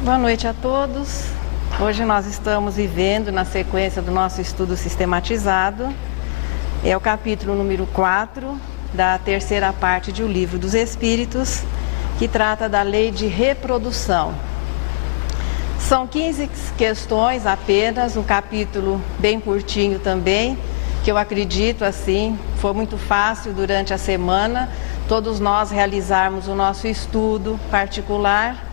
Boa noite a todos. Hoje nós estamos vivendo na sequência do nosso estudo sistematizado. É o capítulo número 4 da terceira parte do Livro dos Espíritos, que trata da lei de reprodução. São 15 questões apenas, um capítulo bem curtinho também, que eu acredito assim, foi muito fácil durante a semana todos nós realizarmos o nosso estudo particular,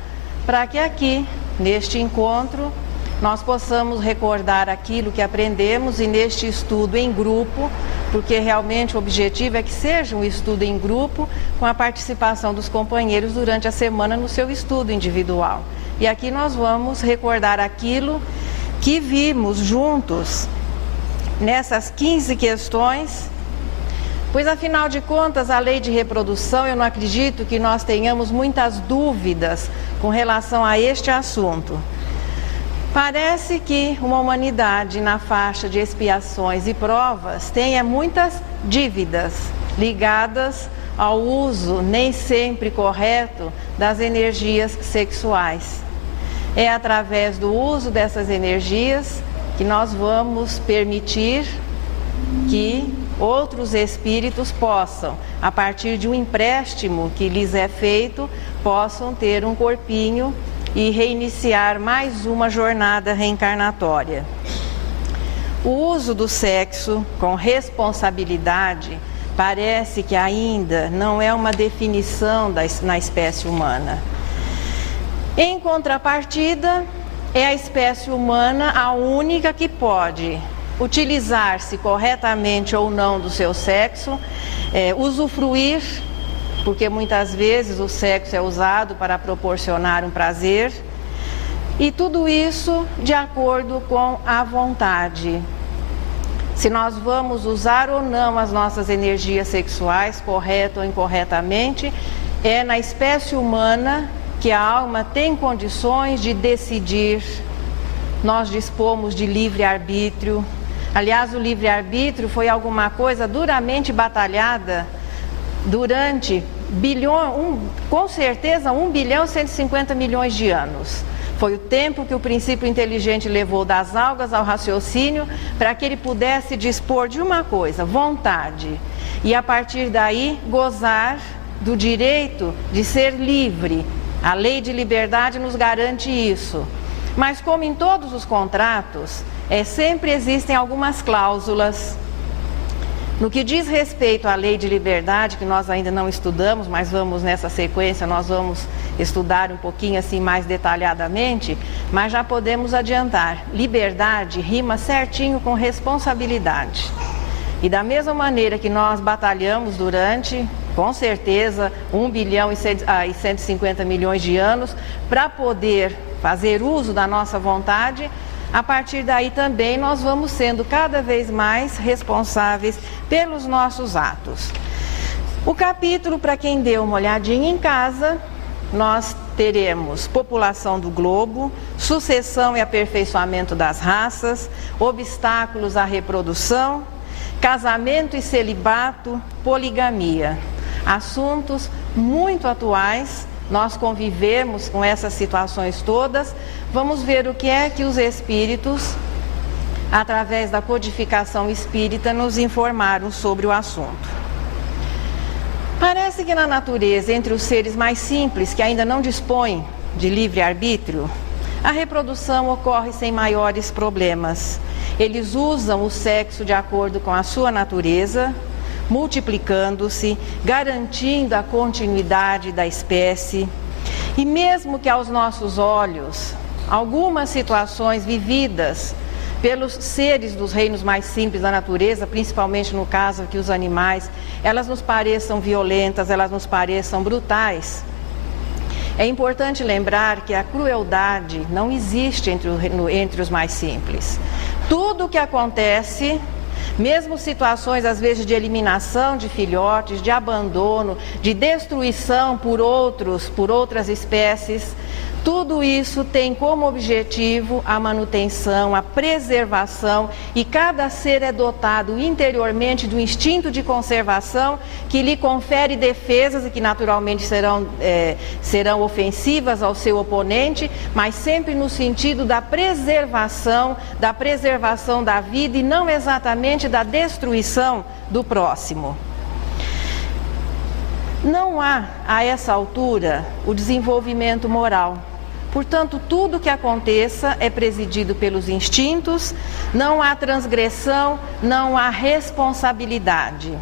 para que aqui, neste encontro, nós possamos recordar aquilo que aprendemos e neste estudo em grupo, porque realmente o objetivo é que seja um estudo em grupo com a participação dos companheiros durante a semana no seu estudo individual. E aqui nós vamos recordar aquilo que vimos juntos nessas 15 questões, pois afinal de contas a lei de reprodução, eu não acredito que nós tenhamos muitas dúvidas com relação a este assunto. Parece que uma humanidade na faixa de expiações e provas tenha muitas dívidas ligadas ao uso nem sempre correto das energias sexuais. É através do uso dessas energias que nós vamos permitir que outros espíritos possam, a partir de um empréstimo que lhes é feito, possam ter um corpinho e reiniciar mais uma jornada reencarnatória. O uso do sexo com responsabilidade parece que ainda não é uma definição na espécie humana. Em contrapartida, é a espécie humana a única que pode utilizar-se corretamente ou não do seu sexo, usufruir, porque muitas vezes o sexo é usado para proporcionar um prazer, e tudo isso de acordo com a vontade. Se nós vamos usar ou não as nossas energias sexuais, correto ou incorretamente, é na espécie humana que a alma tem condições de decidir. Nós dispomos de livre-arbítrio. Aliás, o livre-arbítrio foi alguma coisa duramente batalhada durante com certeza 1 bilhão e 150 milhões de anos. Foi o tempo que o princípio inteligente levou das algas ao raciocínio para que ele pudesse dispor de uma coisa, vontade. E a partir daí gozar do direito de ser livre. A lei de liberdade nos garante isso. Mas como em todos os contratos, sempre existem algumas cláusulas. No que diz respeito à lei de liberdade, que nós ainda não estudamos, mas vamos nessa sequência, nós vamos estudar um pouquinho assim mais detalhadamente, mas já podemos adiantar, liberdade rima certinho com responsabilidade. E da mesma maneira que nós batalhamos durante, com certeza, 1 bilhão e 150 milhões de anos, para poder fazer uso da nossa vontade, a partir daí também nós vamos sendo cada vez mais responsáveis pelos nossos atos. O capítulo, para quem deu uma olhadinha em casa, nós teremos população do globo, sucessão e aperfeiçoamento das raças, obstáculos à reprodução, casamento e celibato, poligamia. Assuntos muito atuais, nós convivemos com essas situações todas. Vamos ver o que é que os espíritos, através da codificação espírita, nos informaram sobre o assunto. Parece que na natureza, entre os seres mais simples, que ainda não dispõem de livre-arbítrio, a reprodução ocorre sem maiores problemas. Eles usam o sexo de acordo com a sua natureza, multiplicando-se, garantindo a continuidade da espécie. E mesmo que aos nossos olhos, algumas situações vividas pelos seres dos reinos mais simples da natureza, principalmente no caso aqui os animais, elas nos pareçam violentas, elas nos pareçam brutais, é importante lembrar que a crueldade não existe entre os mais simples. Tudo o que acontece, mesmo situações às vezes de eliminação de filhotes, de abandono, de destruição por outras espécies, Tudo isso tem como objetivo a manutenção, a preservação, e cada ser é dotado interiormente do instinto de conservação que lhe confere defesas e que naturalmente serão ofensivas ao seu oponente, mas sempre no sentido da preservação da vida e não exatamente da destruição do próximo. Não há, a essa altura, o desenvolvimento moral. Portanto, tudo que aconteça é presidido pelos instintos, não há transgressão, não há responsabilidade.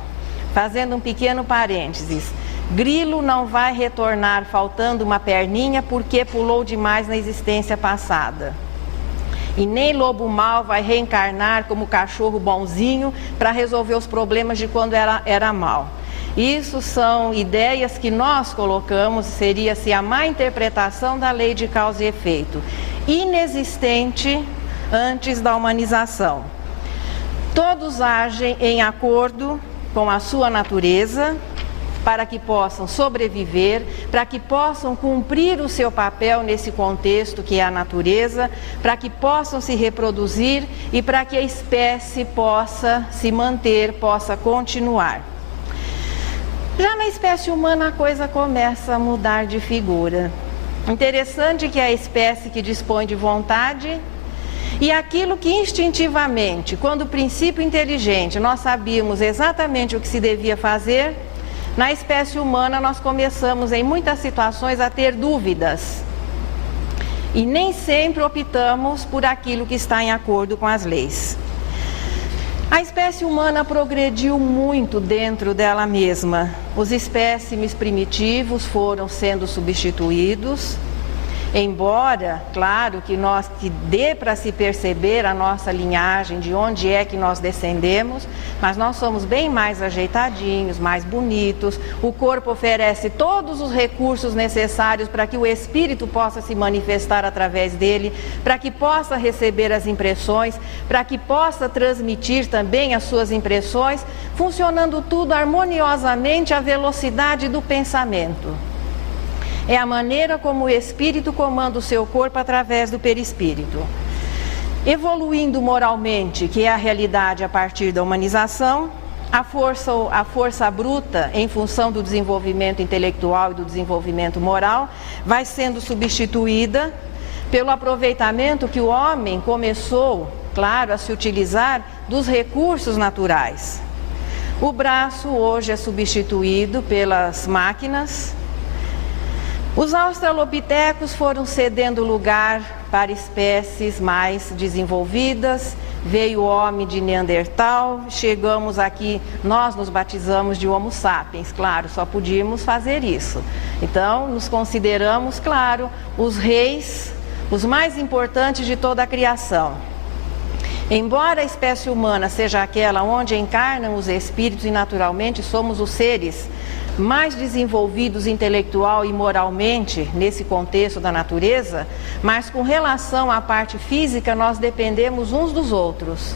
Fazendo um pequeno parênteses, grilo não vai retornar faltando uma perninha porque pulou demais na existência passada. E nem lobo mau vai reencarnar como cachorro bonzinho para resolver os problemas de quando era mau. Isso são ideias que nós colocamos, seria-se a má interpretação da lei de causa e efeito, inexistente antes da humanização. Todos agem em acordo com a sua natureza, para que possam sobreviver, para que possam cumprir o seu papel nesse contexto que é a natureza, para que possam se reproduzir e para que a espécie possa se manter, possa continuar. Já na espécie humana a coisa começa a mudar de figura. Interessante que é a espécie que dispõe de vontade e aquilo que instintivamente, quando o princípio inteligente, nós sabíamos exatamente o que se devia fazer, na espécie humana nós começamos em muitas situações a ter dúvidas. E nem sempre optamos por aquilo que está em acordo com as leis. A espécie humana progrediu muito dentro dela mesma. Os espécimes primitivos foram sendo substituídos, embora, claro, que dê para se perceber a nossa linhagem, de onde é que nós descendemos, mas nós somos bem mais ajeitadinhos, mais bonitos, o corpo oferece todos os recursos necessários para que o espírito possa se manifestar através dele, para que possa receber as impressões, para que possa transmitir também as suas impressões, funcionando tudo harmoniosamente à velocidade do pensamento. É a maneira como o espírito comanda o seu corpo através do perispírito. Evoluindo moralmente, que é a realidade a partir da humanização, a força bruta, em função do desenvolvimento intelectual e do desenvolvimento moral, vai sendo substituída pelo aproveitamento que o homem começou, claro, a se utilizar dos recursos naturais. O braço hoje é substituído pelas máquinas. Os australopitecos foram cedendo lugar para espécies mais desenvolvidas, veio o homem de Neandertal, chegamos aqui, nós nos batizamos de Homo sapiens, claro, só podíamos fazer isso. Então, nos consideramos, claro, os reis, os mais importantes de toda a criação. Embora a espécie humana seja aquela onde encarnam os espíritos e naturalmente somos os seres mais desenvolvidos intelectual e moralmente nesse contexto da natureza, mas com relação à parte física nós dependemos uns dos outros.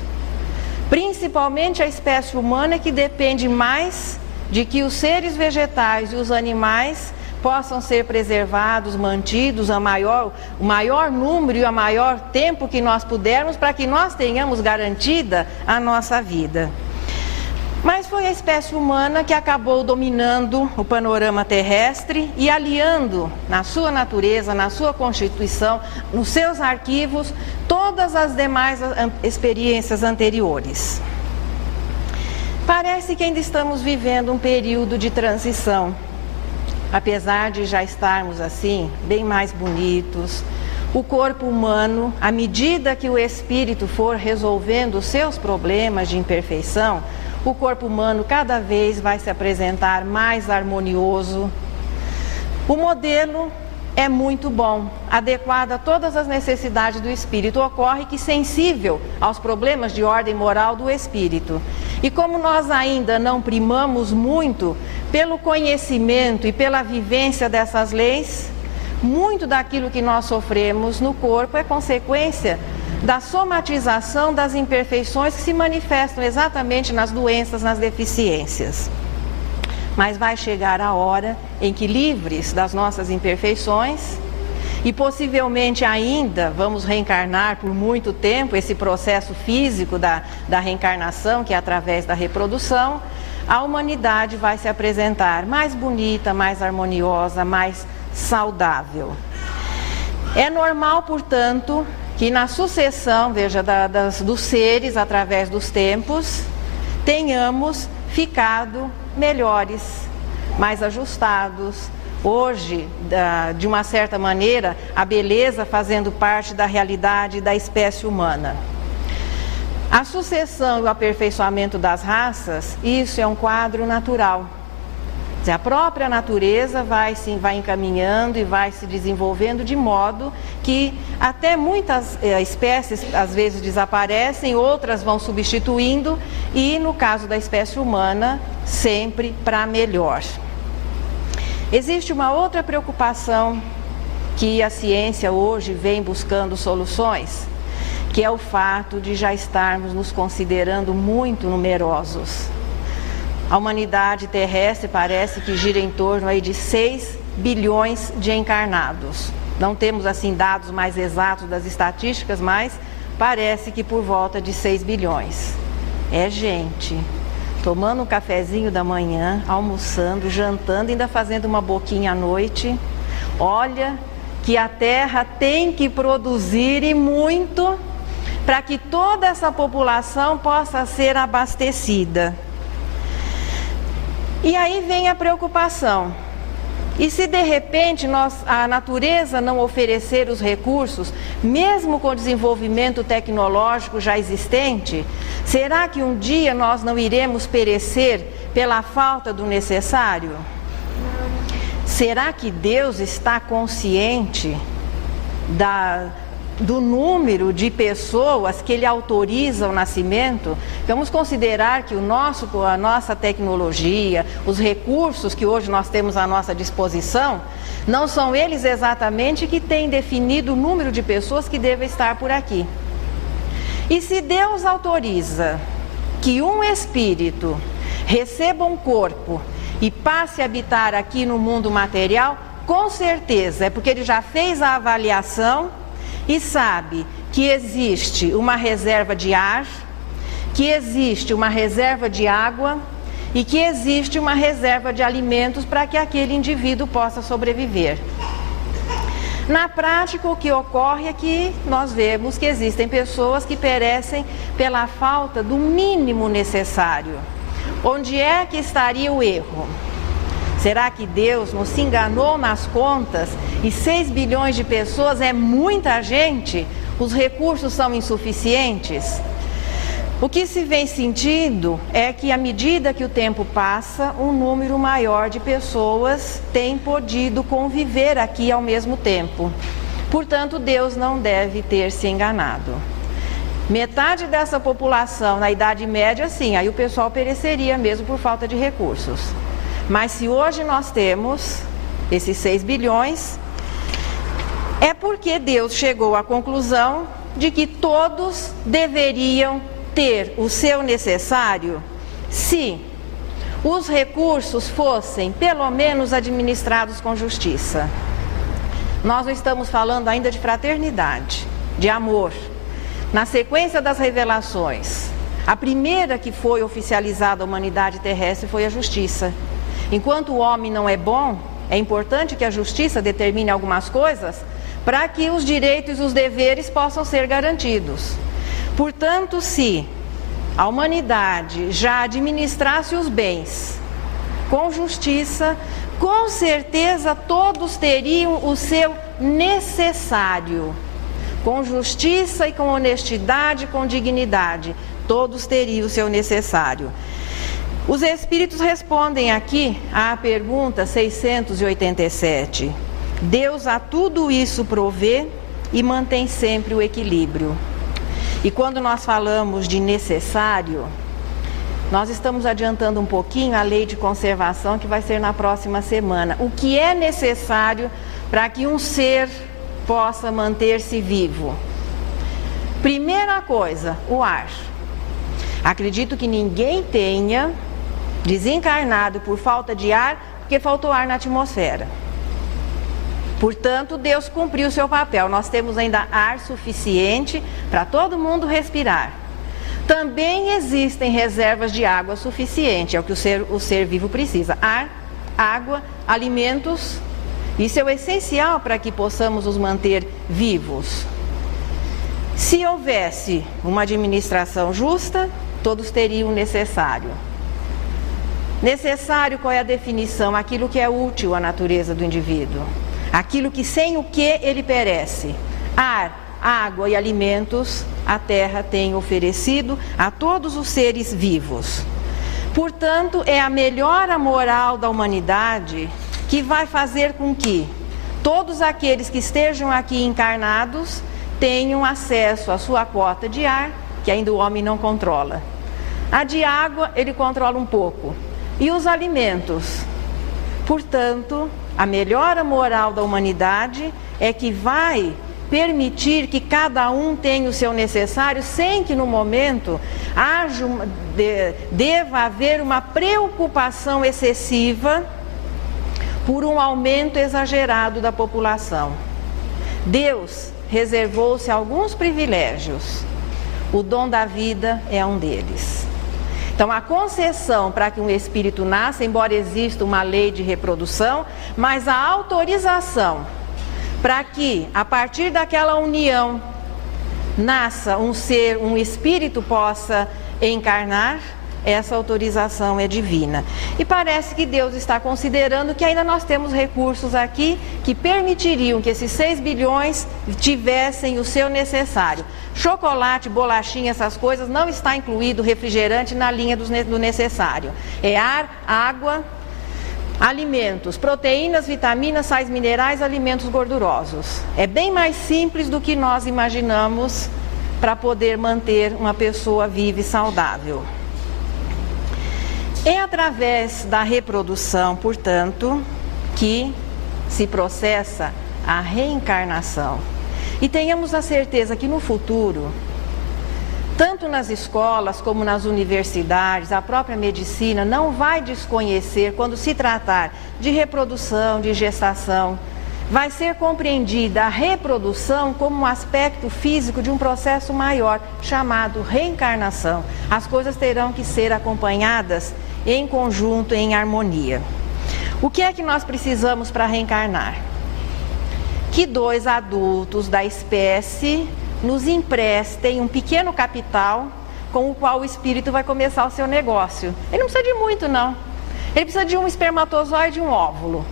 Principalmente a espécie humana que depende mais de que os seres vegetais e os animais possam ser preservados, mantidos o maior número e a maior tempo que nós pudermos para que nós tenhamos garantida a nossa vida. Mas foi a espécie humana que acabou dominando o panorama terrestre e aliando na sua natureza, na sua constituição, nos seus arquivos, todas as demais experiências anteriores. Parece que ainda estamos vivendo um período de transição. Apesar de já estarmos assim, bem mais bonitos, o corpo humano, à medida que o espírito for resolvendo os seus problemas de imperfeição, o corpo humano cada vez vai se apresentar mais harmonioso. O modelo é muito bom, adequado a todas as necessidades do espírito. Ocorre que sensível aos problemas de ordem moral do espírito. E como nós ainda não primamos muito pelo conhecimento e pela vivência dessas leis, muito daquilo que nós sofremos no corpo é consequência da somatização das imperfeições que se manifestam exatamente nas doenças, nas deficiências. Mas vai chegar a hora em que, livres das nossas imperfeições e possivelmente ainda vamos reencarnar por muito tempo, esse processo físico da reencarnação, que é através da reprodução, a humanidade vai se apresentar mais bonita, mais harmoniosa, mais saudável. É normal, portanto, que na sucessão, veja, dos seres através dos tempos, tenhamos ficado melhores, mais ajustados. Hoje, de uma certa maneira, a beleza fazendo parte da realidade da espécie humana. A sucessão e o aperfeiçoamento das raças, isso é um quadro natural. A própria natureza vai encaminhando e vai se desenvolvendo de modo que até muitas espécies às vezes desaparecem, outras vão substituindo e no caso da espécie humana, sempre para melhor. Existe uma outra preocupação que a ciência hoje vem buscando soluções, que é o fato de já estarmos nos considerando muito numerosos. A humanidade terrestre parece que gira em torno aí de 6 bilhões de encarnados. Não temos assim dados mais exatos das estatísticas, mas parece que por volta de 6 bilhões. É gente tomando um cafezinho da manhã, almoçando, jantando, ainda fazendo uma boquinha à noite. Olha que a Terra tem que produzir e muito para que toda essa população possa ser abastecida. E aí vem a preocupação. E se de repente a natureza não oferecer os recursos, mesmo com o desenvolvimento tecnológico já existente, será que um dia nós não iremos perecer pela falta do necessário? Será que Deus está consciente do número de pessoas que Ele autoriza o nascimento? Vamos considerar que a nossa tecnologia, os recursos que hoje nós temos à nossa disposição, não são eles exatamente que têm definido o número de pessoas que devem estar por aqui. E se Deus autoriza que um espírito receba um corpo e passe a habitar aqui no mundo material, com certeza é porque Ele já fez a avaliação e sabe que existe uma reserva de ar, que existe uma reserva de água e que existe uma reserva de alimentos para que aquele indivíduo possa sobreviver. Na prática, o que ocorre é que nós vemos que existem pessoas que perecem pela falta do mínimo necessário. Onde é que estaria o erro? Será que Deus não se enganou nas contas e 6 bilhões de pessoas é muita gente? Os recursos são insuficientes? O que se vem sentindo é que à medida que o tempo passa, um número maior de pessoas tem podido conviver aqui ao mesmo tempo. Portanto, Deus não deve ter se enganado. Metade dessa população na Idade Média, sim, aí o pessoal pereceria mesmo por falta de recursos. Mas se hoje nós temos esses 6 bilhões, é porque Deus chegou à conclusão de que todos deveriam ter o seu necessário se os recursos fossem pelo menos administrados com justiça. Nós não estamos falando ainda de fraternidade, de amor. Na sequência das revelações, a primeira que foi oficializada à humanidade terrestre foi a justiça. Enquanto o homem não é bom, é importante que a justiça determine algumas coisas para que os direitos e os deveres possam ser garantidos. Portanto, se a humanidade já administrasse os bens com justiça, com certeza todos teriam o seu necessário. Com justiça e com honestidade, com dignidade, todos teriam o seu necessário. Os espíritos respondem aqui à pergunta 687. Deus a tudo isso provê e mantém sempre o equilíbrio. E quando nós falamos de necessário, nós estamos adiantando um pouquinho a lei de conservação que vai ser na próxima semana. O que é necessário para que um ser possa manter-se vivo? Primeira coisa, o ar. Acredito que ninguém tenha desencarnado por falta de ar, porque faltou ar na atmosfera. Portanto, Deus cumpriu o seu papel. Nós temos ainda ar suficiente para todo mundo respirar. Também existem reservas de água suficiente, é o que o ser vivo precisa. Ar, água, alimentos. Isso é o essencial para que possamos nos manter vivos. Se houvesse uma administração justa, todos teriam o necessário. Necessário, qual é a definição? Aquilo que é útil à natureza do indivíduo. Aquilo que sem o que ele perece. Ar, água e alimentos a terra tem oferecido a todos os seres vivos. Portanto, é a melhora moral da humanidade que vai fazer com que todos aqueles que estejam aqui encarnados tenham acesso à sua cota de ar, que ainda o homem não controla. A de água ele controla um pouco. E os alimentos. Portanto, a melhora moral da humanidade é que vai permitir que cada um tenha o seu necessário, sem que no momento deva haver uma preocupação excessiva por um aumento exagerado da população. Deus reservou-se alguns privilégios. O dom da vida é um deles. Então, a concessão para que um espírito nasça, embora exista uma lei de reprodução, mas a autorização para que, a partir daquela união, nasça um espírito possa encarnar, essa autorização é divina. E parece que Deus está considerando que ainda nós temos recursos aqui que permitiriam que esses 6 bilhões tivessem o seu necessário. Chocolate, bolachinha, essas coisas, não está incluído refrigerante na linha do necessário. É ar, água, alimentos, proteínas, vitaminas, sais minerais, alimentos gordurosos. É bem mais simples do que nós imaginamos para poder manter uma pessoa viva e saudável. É através da reprodução, portanto, que se processa a reencarnação. E tenhamos a certeza que no futuro, tanto nas escolas como nas universidades, a própria medicina não vai desconhecer, quando se tratar de reprodução, de gestação, vai ser compreendida a reprodução como um aspecto físico de um processo maior, chamado reencarnação. As coisas terão que ser acompanhadas em conjunto, em harmonia. O que é que nós precisamos para reencarnar? Que 2 adultos da espécie nos emprestem um pequeno capital com o qual o espírito vai começar o seu negócio. Ele não precisa de muito, não. Ele precisa de um espermatozoide e um óvulo.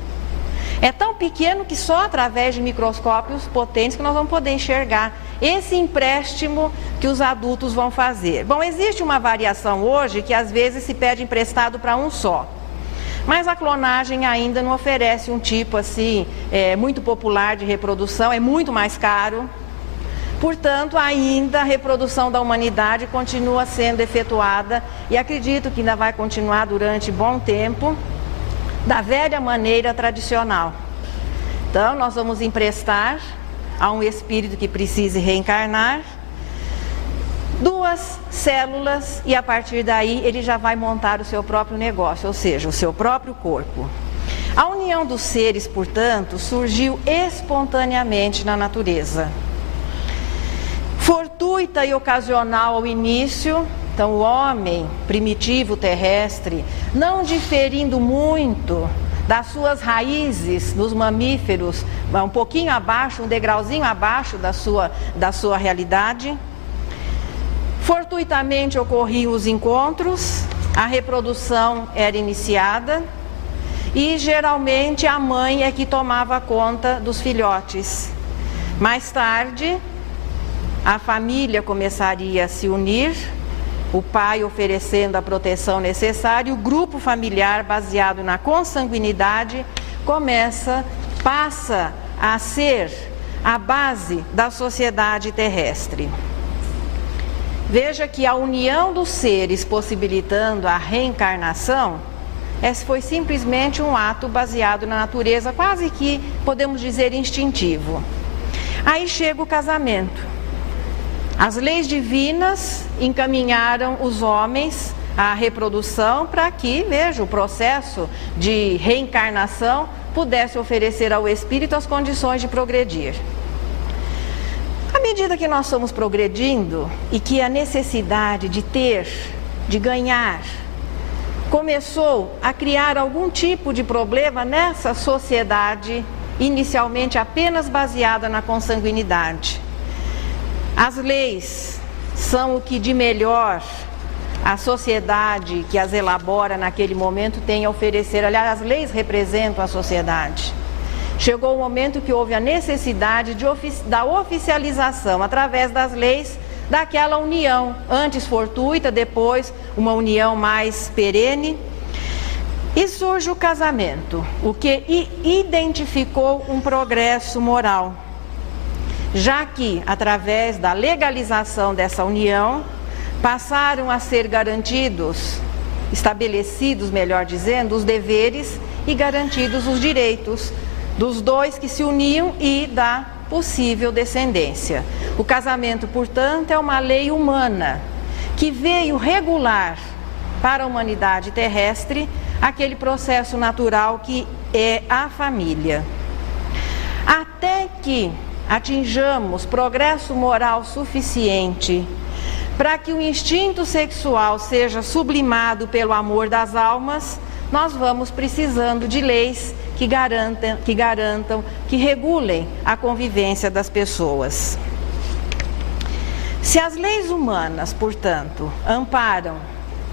É tão pequeno que só através de microscópios potentes que nós vamos poder enxergar esse empréstimo que os adultos vão fazer. Bom, existe uma variação hoje que às vezes se pede emprestado para um só. Mas a clonagem ainda não oferece um tipo assim, muito popular de reprodução, é muito mais caro. Portanto, ainda a reprodução da humanidade continua sendo efetuada e acredito que ainda vai continuar durante bom tempo, da velha maneira tradicional. Então, nós vamos emprestar a um espírito que precise reencarnar 2 células e a partir daí ele já vai montar o seu próprio negócio, ou seja, o seu próprio corpo. A união dos seres, portanto, surgiu espontaneamente na natureza. Fortuita e ocasional ao início, então o homem primitivo terrestre, não diferindo muito das suas raízes nos mamíferos, um pouquinho abaixo, um degrauzinho abaixo da sua realidade. Fortuitamente ocorriam os encontros, a reprodução era iniciada e geralmente a mãe é que tomava conta dos filhotes. Mais tarde, a família começaria a se unir, o pai oferecendo a proteção necessária, o grupo familiar baseado na consanguinidade passa a ser a base da sociedade terrestre. Veja que a união dos seres possibilitando a reencarnação, esse foi simplesmente um ato baseado na natureza, quase que podemos dizer instintivo. Aí chega o casamento. As leis divinas encaminharam os homens à reprodução para que, veja, o processo de reencarnação pudesse oferecer ao espírito as condições de progredir. À medida que nós somos progredindo e que a necessidade de ter, de ganhar, começou a criar algum tipo de problema nessa sociedade, inicialmente apenas baseada na consanguinidade. As leis são o que de melhor a sociedade que as elabora naquele momento tem a oferecer. Aliás, as leis representam a sociedade. Chegou o momento que houve a necessidade da oficialização, através das leis, daquela união, antes fortuita, depois uma união mais perene. E surge o casamento, o que identificou um progresso moral, já que, através da legalização dessa união, passaram a ser garantidos, estabelecidos, melhor dizendo, os deveres e garantidos os direitos dos dois que se uniam e da possível descendência. O casamento, portanto, é uma lei humana que veio regular para a humanidade terrestre aquele processo natural que é a família. Até que atinjamos progresso moral suficiente para que o instinto sexual seja sublimado pelo amor das almas, nós vamos precisando de leis que garantam, que regulem a convivência das pessoas. Se as leis humanas, portanto, amparam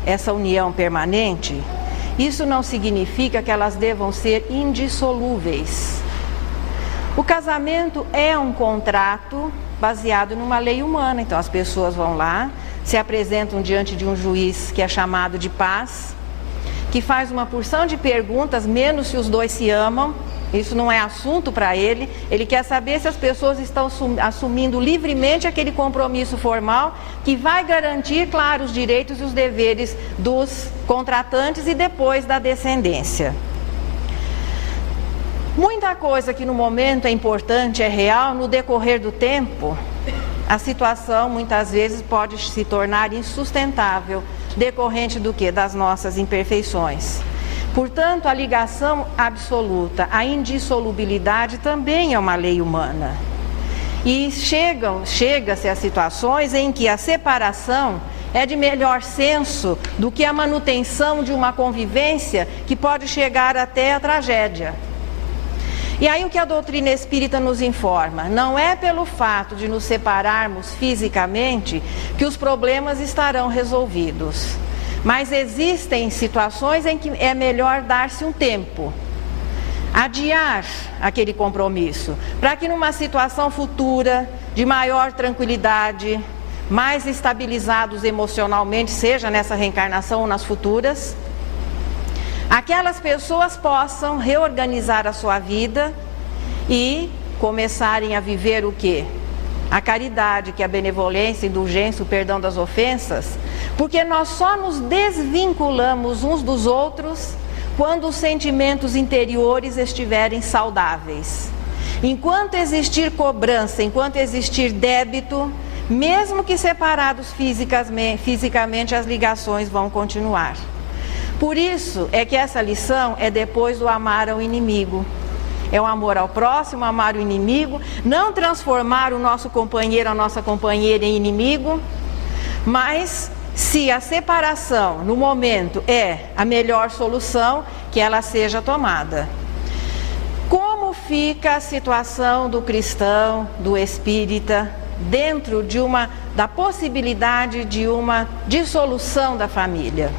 essa união permanente, isso não significa que elas devam ser indissolúveis. O casamento é um contrato baseado numa lei humana. Então as pessoas vão lá, se apresentam diante de um juiz que é chamado de paz, que faz uma porção de perguntas, menos se os dois se amam. Isso não é assunto para ele. Ele quer saber se as pessoas estão assumindo livremente aquele compromisso formal que vai garantir, claro, os direitos e os deveres dos contratantes e depois da descendência. Muita coisa que no momento é importante, é real, no decorrer do tempo, a situação muitas vezes pode se tornar insustentável, decorrente do quê? Das nossas imperfeições. Portanto, a ligação absoluta, a indissolubilidade também é uma lei humana. E chega-se a situações em que a separação é de melhor senso do que a manutenção de uma convivência que pode chegar até a tragédia. E aí o que a doutrina espírita nos informa? Não é pelo fato de nos separarmos fisicamente que os problemas estarão resolvidos. Mas existem situações em que é melhor dar-se um tempo, adiar aquele compromisso, para que numa situação futura de maior tranquilidade, mais estabilizados emocionalmente, seja nessa reencarnação ou nas futuras, aquelas pessoas possam reorganizar a sua vida e começarem a viver o quê? A caridade, que é a benevolência, a indulgência, o perdão das ofensas, porque nós só nos desvinculamos uns dos outros quando os sentimentos interiores estiverem saudáveis. Enquanto existir cobrança, enquanto existir débito, mesmo que separados fisicamente, as ligações vão continuar. Por isso é que essa lição é depois do amar ao inimigo. É o amor ao próximo, amar o inimigo, não transformar o nosso companheiro, a nossa companheira em inimigo, mas se a separação no momento é a melhor solução, que ela seja tomada. Como fica a situação do cristão, do espírita, dentro da possibilidade de uma dissolução da família?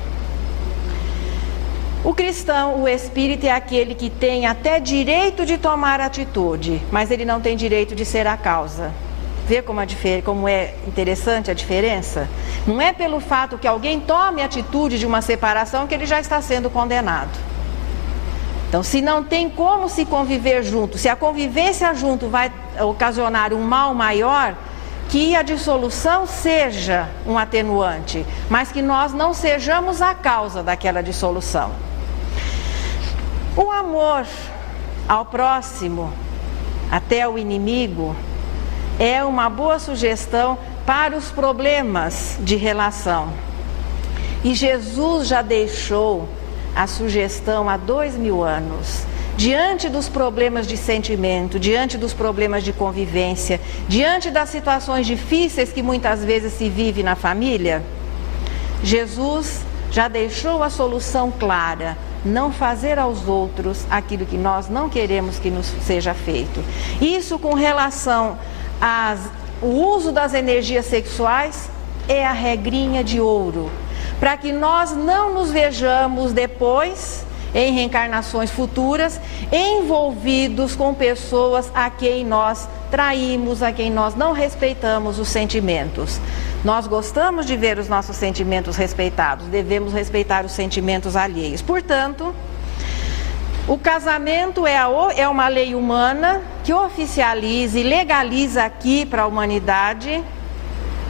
O cristão, o espírita, é aquele que tem até direito de tomar atitude, mas ele não tem direito de ser a causa. Vê como é interessante a diferença? Não é pelo fato que alguém tome atitude de uma separação que ele já está sendo condenado. Então, se não tem como se conviver junto, se a convivência junto vai ocasionar um mal maior, que a dissolução seja um atenuante, mas que nós não sejamos a causa daquela dissolução. O amor ao próximo, até o inimigo, é uma boa sugestão para os problemas de relação. E Jesus já deixou a sugestão há 2000 anos diante dos problemas de sentimento, diante dos problemas de convivência, diante das situações difíceis que muitas vezes se vive na família, Jesus já deixou a solução clara: não fazer aos outros aquilo que nós não queremos que nos seja feito. Isso com relação ao uso das energias sexuais é a regrinha de ouro, para que nós não nos vejamos depois, em reencarnações futuras, envolvidos com pessoas a quem nós traímos, a quem nós não respeitamos os sentimentos. Nós gostamos de ver os nossos sentimentos respeitados, devemos respeitar os sentimentos alheios. Portanto, o casamento é uma lei humana que oficializa e legaliza aqui para a humanidade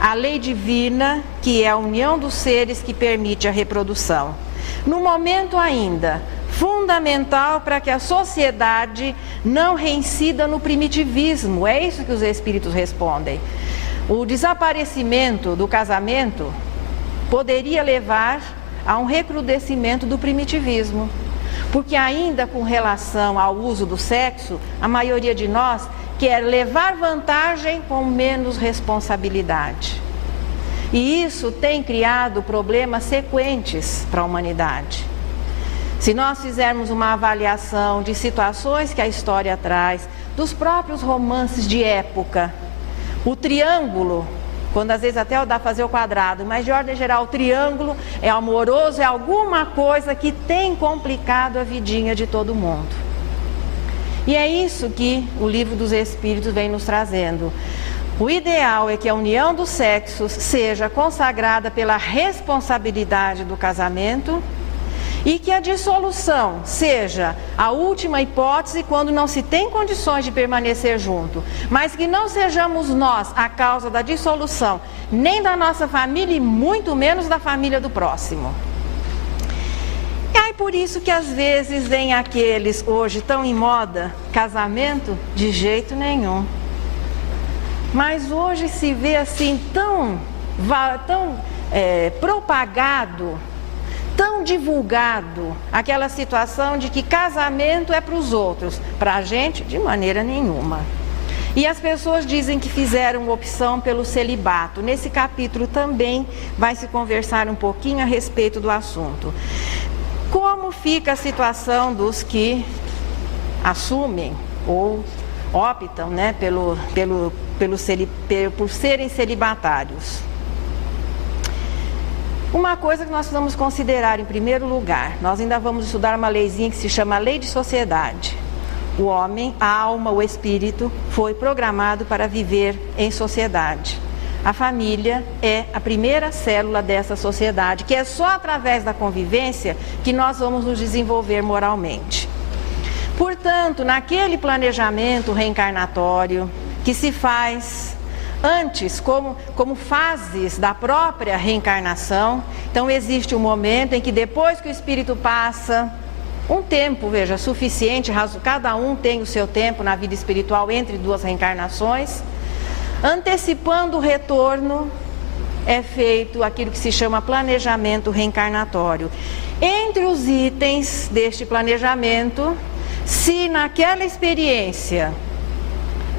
a lei divina, que é a união dos seres que permite a reprodução. No momento ainda fundamental para que a sociedade não reincida no primitivismo, é isso que os espíritos respondem. O desaparecimento do casamento poderia levar a um recrudescimento do primitivismo, porque ainda com relação ao uso do sexo, a maioria de nós quer levar vantagem com menos responsabilidade. E isso tem criado problemas sequentes para a humanidade. Se nós fizermos uma avaliação de situações que a história traz, dos próprios romances de época, o triângulo, quando às vezes até dá para fazer o quadrado, mas de ordem geral o triângulo é amoroso, é alguma coisa que tem complicado a vidinha de todo mundo. E é isso que o Livro dos Espíritos vem nos trazendo. O ideal é que a união dos sexos seja consagrada pela responsabilidade do casamento e que a dissolução seja a última hipótese quando não se tem condições de permanecer junto, mas que não sejamos nós a causa da dissolução, nem da nossa família e muito menos da família do próximo. E aí por isso que às vezes vem aqueles, hoje tão em moda, casamento de jeito nenhum. Mas hoje se vê assim tão propagado, tão divulgado, aquela situação de que casamento é para os outros, para a gente de maneira nenhuma. E as pessoas dizem que fizeram opção pelo celibato. Nesse capítulo também vai se conversar um pouquinho a respeito do assunto. Como fica a situação dos que assumem ou optam, né, por serem celibatários? Uma coisa que nós precisamos considerar em primeiro lugar, nós ainda vamos estudar uma leizinha que se chama Lei de Sociedade. O homem, a alma, o espírito foi programado para viver em sociedade. A família é a primeira célula dessa sociedade, que é só através da convivência que nós vamos nos desenvolver moralmente. Portanto, naquele planejamento reencarnatório que se faz antes, como fases da própria reencarnação, então existe um momento em que depois que o espírito passa um tempo, veja, suficiente, cada um tem o seu tempo na vida espiritual entre duas reencarnações, antecipando o retorno, é feito aquilo que se chama planejamento reencarnatório. Entre os itens deste planejamento, se naquela experiência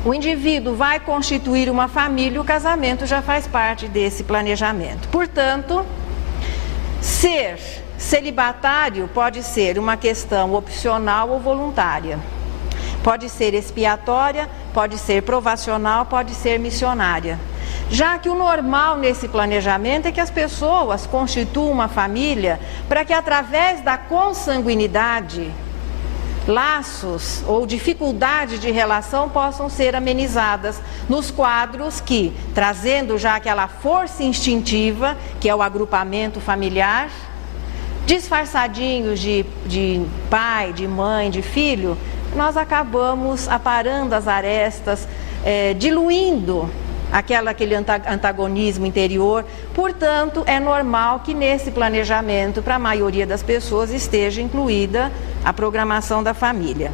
o indivíduo vai constituir uma família, o casamento já faz parte desse planejamento. Portanto, ser celibatário pode ser uma questão opcional ou voluntária. Pode ser expiatória, pode ser provacional, pode ser missionária. Já que o normal nesse planejamento é que as pessoas constituam uma família para que através da consanguinidade, laços ou dificuldades de relação possam ser amenizadas nos quadros que, trazendo já aquela força instintiva, que é o agrupamento familiar, disfarçadinhos de pai, de mãe, de filho, nós acabamos aparando as arestas, diluindo aquele antagonismo interior. Portanto, é normal que nesse planejamento, para a maioria das pessoas, esteja incluída a programação da família.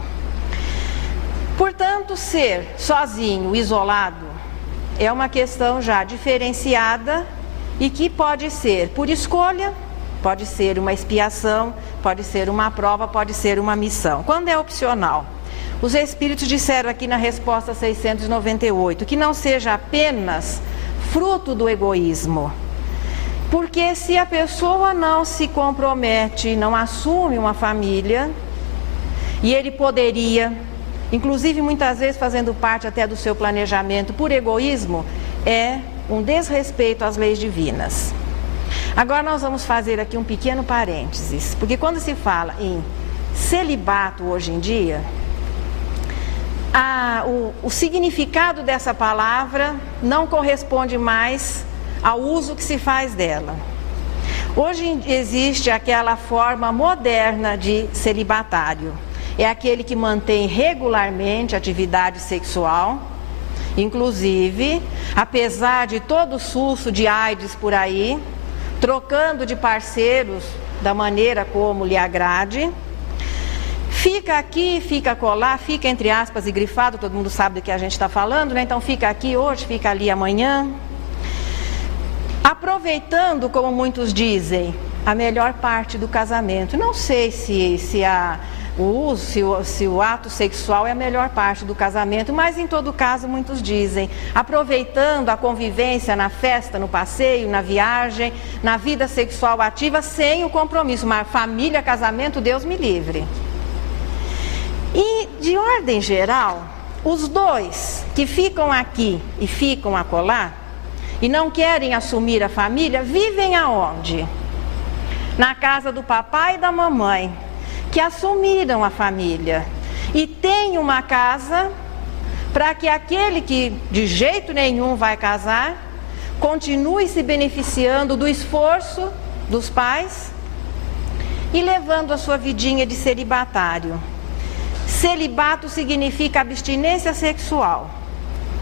Portanto, ser sozinho, isolado, é uma questão já diferenciada e que pode ser por escolha pode ser uma expiação, pode ser uma prova, pode ser uma missão. Quando é opcional? Os espíritos disseram aqui na resposta 698 que não seja apenas fruto do egoísmo. Porque se a pessoa não se compromete, não assume uma família, e ele poderia, inclusive muitas vezes fazendo parte até do seu planejamento por egoísmo, é um desrespeito às leis divinas. Agora nós vamos fazer aqui um pequeno parênteses, porque quando se fala em celibato hoje em dia, o significado dessa palavra não corresponde mais ao uso que se faz dela. Hoje existe aquela forma moderna de celibatário. É aquele que mantém regularmente atividade sexual, inclusive, apesar de todo o susto de AIDS por aí, trocando de parceiros da maneira como lhe agrade. Fica aqui, fica acolá, fica entre aspas e grifado, todo mundo sabe do que a gente está falando, né? Então fica aqui hoje, fica ali amanhã. Aproveitando, como muitos dizem, a melhor parte do casamento. Não sei se o ato sexual é a melhor parte do casamento, mas em todo caso muitos dizem, aproveitando a convivência na festa, no passeio, na viagem, na vida sexual ativa, sem o compromisso. Mas família, casamento, Deus me livre. E de ordem geral, os dois que ficam aqui e ficam acolá, e não querem assumir a família, vivem aonde? Na casa do papai e da mamãe, que assumiram a família. E tem uma casa para que aquele que de jeito nenhum vai casar, continue se beneficiando do esforço dos pais e levando a sua vidinha de celibatário. Celibato significa abstinência sexual.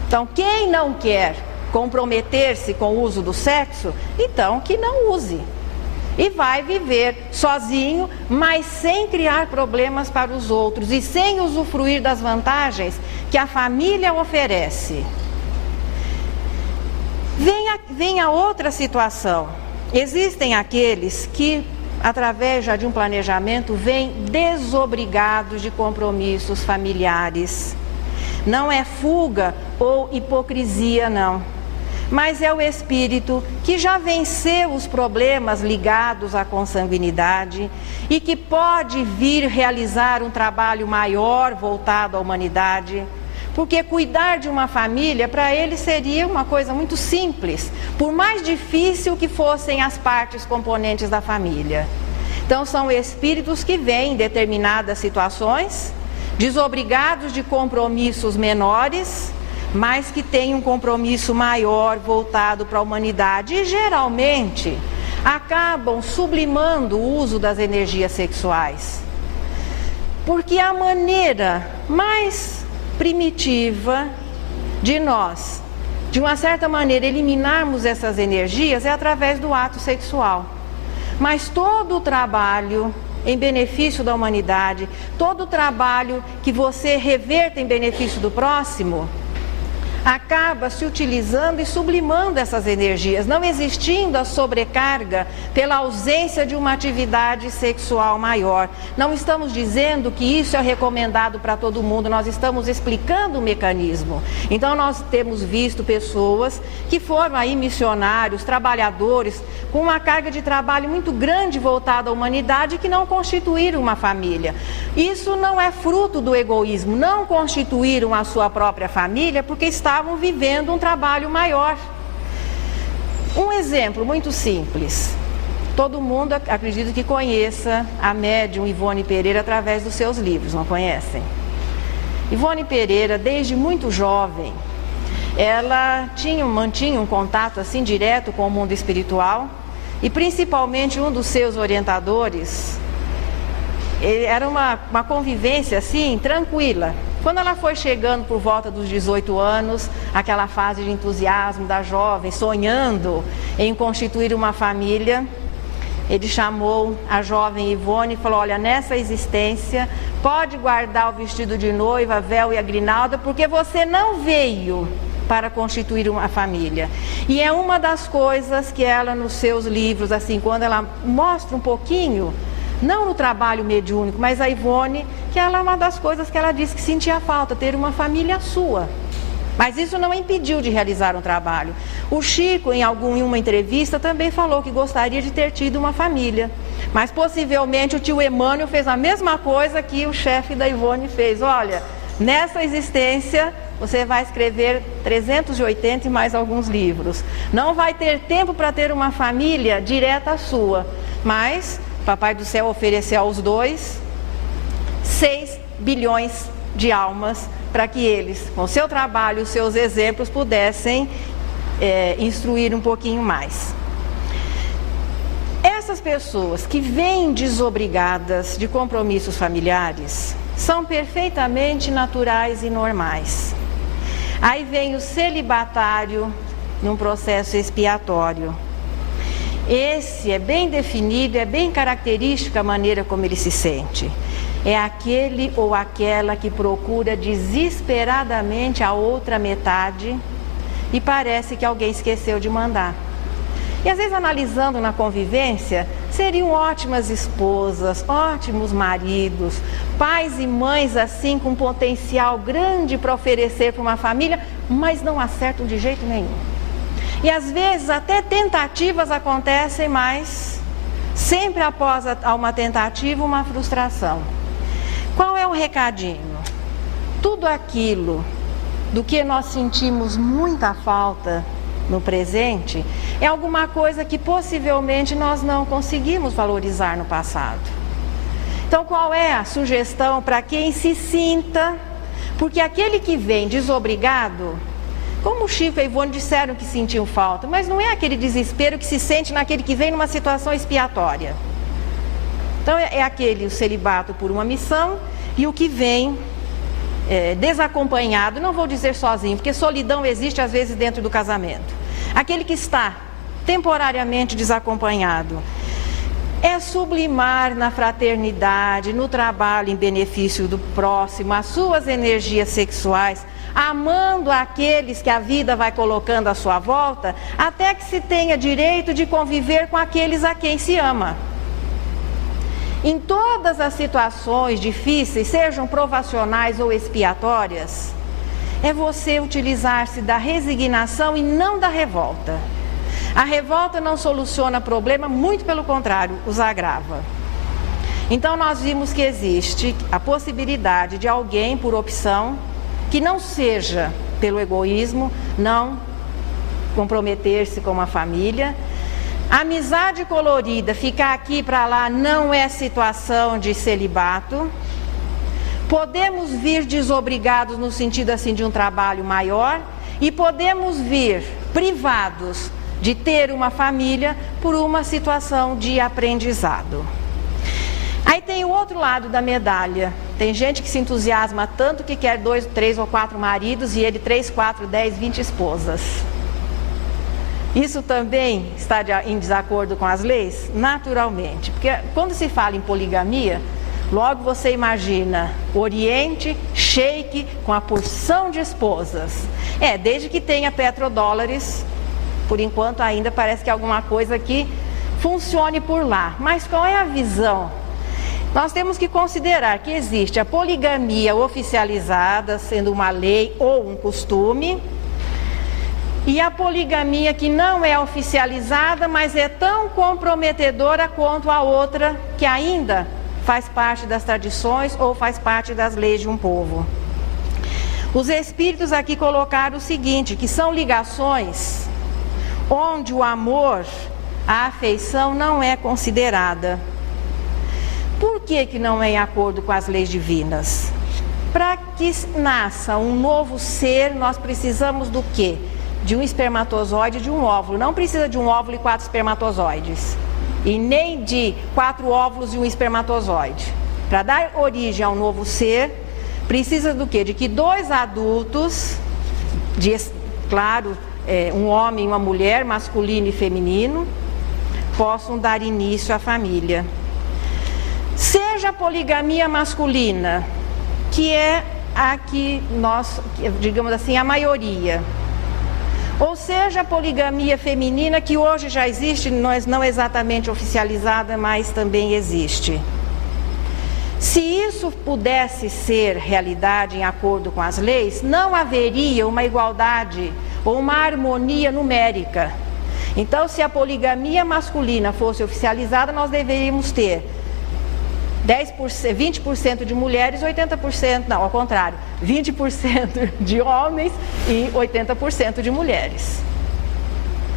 Então, quem não quer comprometer-se com o uso do sexo, então que não use. E vai viver sozinho, mas sem criar problemas para os outros e sem usufruir das vantagens que a família oferece. Vem a outra situação. Existem aqueles que, através já de um planejamento, vêm desobrigados de compromissos familiares. Não é fuga ou hipocrisia, não. Mas é o espírito que já venceu os problemas ligados à consanguinidade e que pode vir realizar um trabalho maior voltado à humanidade, porque cuidar de uma família para ele seria uma coisa muito simples, por mais difícil que fossem as partes componentes da família. Então são espíritos que vêm em determinadas situações, desobrigados de compromissos menores, mas que tem um compromisso maior voltado para a humanidade e geralmente acabam sublimando o uso das energias sexuais. Porque a maneira mais primitiva de nós, de uma certa maneira, eliminarmos essas energias é através do ato sexual. Mas todo o trabalho em benefício da humanidade, todo o trabalho que você reverta em benefício do próximo, acaba se utilizando e sublimando essas energias, não existindo a sobrecarga pela ausência de uma atividade sexual maior. Não estamos dizendo que isso é recomendado para todo mundo, nós estamos explicando o mecanismo. Então nós temos visto pessoas que foram aí missionários, trabalhadores, com uma carga de trabalho muito grande voltada à humanidade que não constituíram uma família. Isso não é fruto do egoísmo, não constituíram a sua própria família porque estavam vivendo um trabalho maior. Um exemplo muito simples. Todo mundo acredito que conheça a médium Ivone Pereira através dos seus livros, não conhecem? Ivone Pereira, desde muito jovem, ela mantinha um contato assim direto com o mundo espiritual e principalmente um dos seus orientadores, era uma convivência assim tranquila. Quando ela foi chegando por volta dos 18 anos, aquela fase de entusiasmo da jovem, sonhando em constituir uma família, ele chamou a jovem Ivone e falou: olha, nessa existência, pode guardar o vestido de noiva, véu e a grinalda, porque você não veio para constituir uma família. E é uma das coisas que ela, nos seus livros, assim, quando ela mostra um pouquinho, não no trabalho mediúnico, mas a Ivone, que ela é uma das coisas que ela disse que sentia falta, ter uma família sua. Mas isso não impediu de realizar um trabalho. O Chico, em uma entrevista, também falou que gostaria de ter tido uma família. Mas possivelmente o tio Emmanuel fez a mesma coisa que o chefe da Ivone fez. Olha, nessa existência você vai escrever 380 e mais alguns livros. Não vai ter tempo para ter uma família direta sua. Mas Papai do Céu ofereceu aos dois 6 bilhões de almas para que eles, com o seu trabalho, os seus exemplos, pudessem instruir um pouquinho mais. Essas pessoas que vêm desobrigadas de compromissos familiares são perfeitamente naturais e normais. Aí vem o celibatário num processo expiatório. Esse é bem definido, é bem característico a maneira como ele se sente. É aquele ou aquela que procura desesperadamente a outra metade e parece que alguém esqueceu de mandar. E às vezes, analisando na convivência, seriam ótimas esposas, ótimos maridos, pais e mães assim com potencial grande para oferecer para uma família, mas não acertam de jeito nenhum. E às vezes até tentativas acontecem, mas sempre após uma tentativa, uma frustração. Qual é o recadinho? Tudo aquilo do que nós sentimos muita falta no presente é alguma coisa que possivelmente nós não conseguimos valorizar no passado. Então, qual é a sugestão para quem se sinta? Porque aquele que vem desobrigado, como o Chico e a Ivone disseram que sentiam falta, mas não é aquele desespero que se sente naquele que vem numa situação expiatória. Então é aquele, o celibato por uma missão, e o que vem desacompanhado, não vou dizer sozinho, porque solidão existe às vezes dentro do casamento. Aquele que está temporariamente desacompanhado. É sublimar na fraternidade, no trabalho em benefício do próximo, as suas energias sexuais, amando aqueles que a vida vai colocando à sua volta, até que se tenha direito de conviver com aqueles a quem se ama. Em todas as situações difíceis, sejam provacionais ou expiatórias, é você utilizar-se da resignação e não da revolta. A revolta não soluciona problema, muito pelo contrário, os agrava. Então nós vimos que existe a possibilidade de alguém, por opção, que não seja pelo egoísmo, não comprometer-se com uma família. Amizade colorida, ficar aqui para lá, não é situação de celibato. Podemos vir desobrigados no sentido assim de um trabalho maior e podemos vir privados de ter uma família por uma situação de aprendizado. Aí tem o outro lado da medalha. Tem gente que se entusiasma tanto que quer 2, 3 ou 4 maridos e ele 3, 4, 10, 20 esposas. Isso também está em desacordo com as leis? Naturalmente, porque quando se fala em poligamia, logo você imagina o Oriente, sheik, com a porção de esposas. Desde que tenha petrodólares, por enquanto ainda parece que é alguma coisa que funcione por lá. Mas qual é a visão? Nós temos que considerar que existe a poligamia oficializada, sendo uma lei ou um costume, e a poligamia que não é oficializada, mas é tão comprometedora quanto a outra que ainda faz parte das tradições ou faz parte das leis de um povo. Os espíritos aqui colocaram o seguinte, que são ligações onde o amor, a afeição não é considerada. Por que não é em acordo com as leis divinas? Para que nasça um novo ser, nós precisamos do quê? De um espermatozoide e de um óvulo. Não precisa de um óvulo e 4 espermatozoides. E nem de 4 óvulos e um espermatozoide. Para dar origem a um novo ser, precisa do quê? De que 2 adultos, um homem e uma mulher, masculino e feminino, possam dar início à família. Seja a poligamia masculina, que é a que nós, digamos assim, a maioria. Ou seja, a poligamia feminina, que hoje já existe, não exatamente oficializada, mas também existe. Se isso pudesse ser realidade em acordo com as leis, não haveria uma igualdade ou uma harmonia numérica. Então, se a poligamia masculina fosse oficializada, nós deveríamos ter 20% de mulheres, 80%, não, ao contrário, 20% de homens e 80% de mulheres.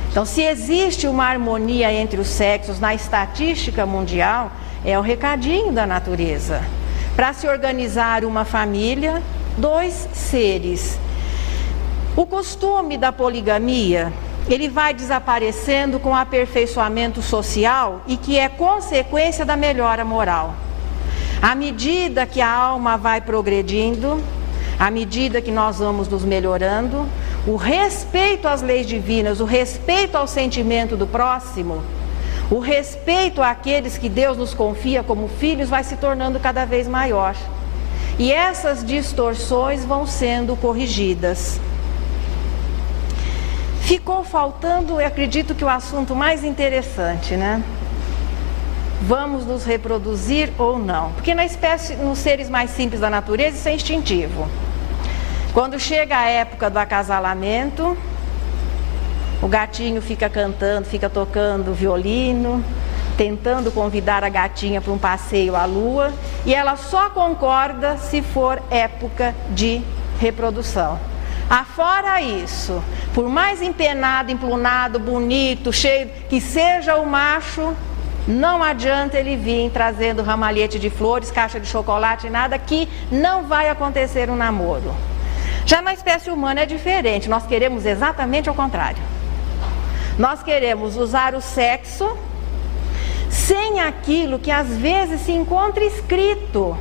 Então, se existe uma harmonia entre os sexos na estatística mundial, é o recadinho da natureza. Para se organizar uma família, 2 seres. O costume da poligamia, ele vai desaparecendo com o aperfeiçoamento social e que é consequência da melhora moral. À medida que a alma vai progredindo, à medida que nós vamos nos melhorando, o respeito às leis divinas, o respeito ao sentimento do próximo, o respeito àqueles que Deus nos confia como filhos vai se tornando cada vez maior. E essas distorções vão sendo corrigidas. Ficou faltando, eu acredito que o assunto mais interessante, né? Vamos nos reproduzir ou não? Porque na espécie, nos seres mais simples da natureza, isso é instintivo. Quando chega a época do acasalamento, o gatinho fica cantando, fica tocando violino, tentando convidar a gatinha para um passeio à lua, e ela só concorda se for época de reprodução. Afora isso, por mais empenado, emplunado, bonito, cheio que seja o macho, não adianta ele vir trazendo ramalhete de flores, caixa de chocolate, nada, que não vai acontecer um namoro. Já na espécie humana é diferente, nós queremos exatamente ao contrário. Nós queremos usar o sexo sem aquilo que às vezes se encontra escrito.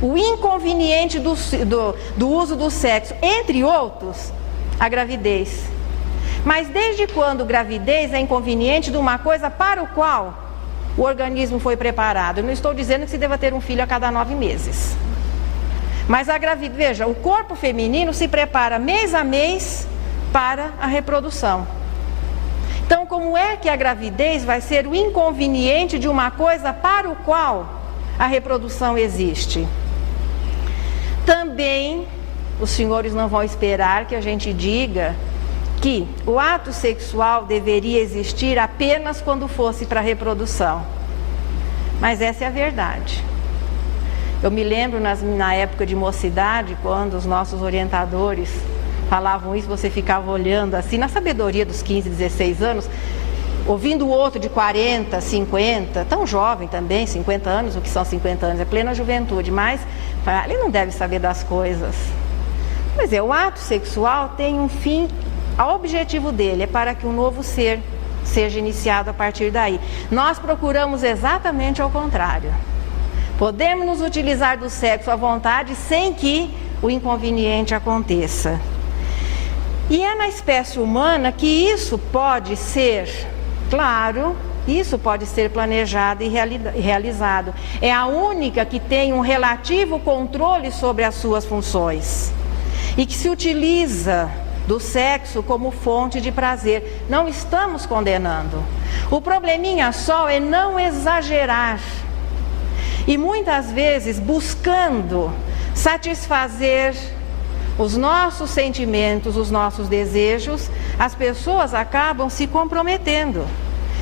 O inconveniente do uso do sexo, entre outros, a gravidez. Mas desde quando gravidez é inconveniente de uma coisa para o qual o organismo foi preparado? Eu não estou dizendo que se deva ter um filho a cada 9 meses. Mas a gravidez, veja, o corpo feminino se prepara mês a mês para a reprodução. Então, como é que a gravidez vai ser o inconveniente de uma coisa para o qual a reprodução existe? Também, os senhores não vão esperar que a gente diga que o ato sexual deveria existir apenas quando fosse para a reprodução. Mas essa é a verdade. Eu me lembro na época de mocidade, quando os nossos orientadores falavam isso, você ficava olhando assim, na sabedoria dos 15, 16 anos, ouvindo o outro de 40, 50, tão jovem também, 50 anos, o que são 50 anos? É plena juventude, mas ele não deve saber das coisas. Pois é, o ato sexual tem um fim, o objetivo dele é para que um novo ser seja iniciado a partir daí. Nós procuramos exatamente ao contrário. Podemos nos utilizar do sexo à vontade sem que o inconveniente aconteça. E é na espécie humana que isso pode ser, claro, isso pode ser planejado e realizado. É a única que tem um relativo controle sobre as suas funções e que se utiliza do sexo como fonte de prazer. Não estamos condenando. O probleminha só é não exagerar. E muitas vezes buscando satisfazer os nossos sentimentos, os nossos desejos, as pessoas acabam se comprometendo.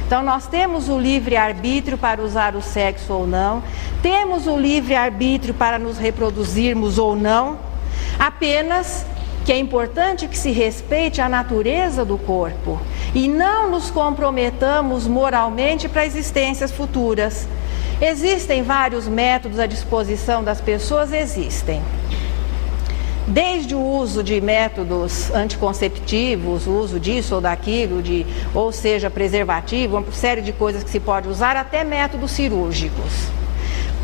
Então nós temos o livre-arbítrio para usar o sexo ou não, temos o livre-arbítrio para nos reproduzirmos ou não, apenas que é importante que se respeite a natureza do corpo e não nos comprometamos moralmente para existências futuras. Existem vários métodos à disposição das pessoas, existem. Desde o uso de métodos anticonceptivos, o uso disso ou daquilo, ou seja, preservativo, uma série de coisas que se pode usar, até métodos cirúrgicos.